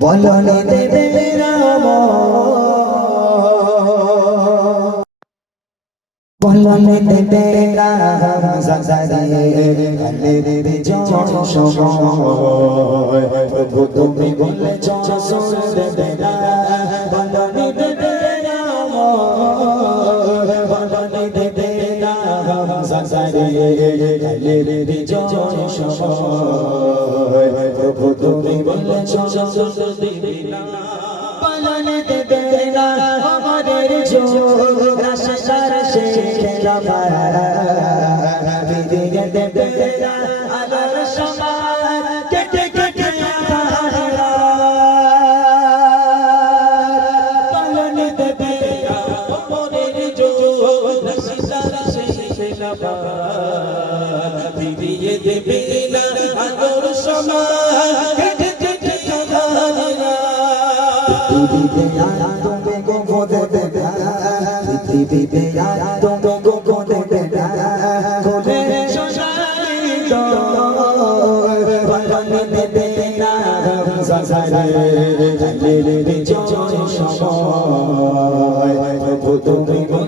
বলনে দেবে রাম। বলনে দেবে রাম। সাজারে আলে রে জয় সময় প্রভু তুমি বলেছ শুনতে দেবে বলনে আলে রে জয় সময় প্রভু, তুমি বলেছ পালন দেবে না আমাদের যোগ রাসার সে খেলা বিদিয়ে দেবে না আলোর সমাজ কেটে বিদিয়ে দেবে না আলোর সমাজ কেটে কেটে পাহারা পৃথিবীতে আর তুমি গো দেবে পৃথিবীতে আর তুমি গো দেবে জয় সময় তুমি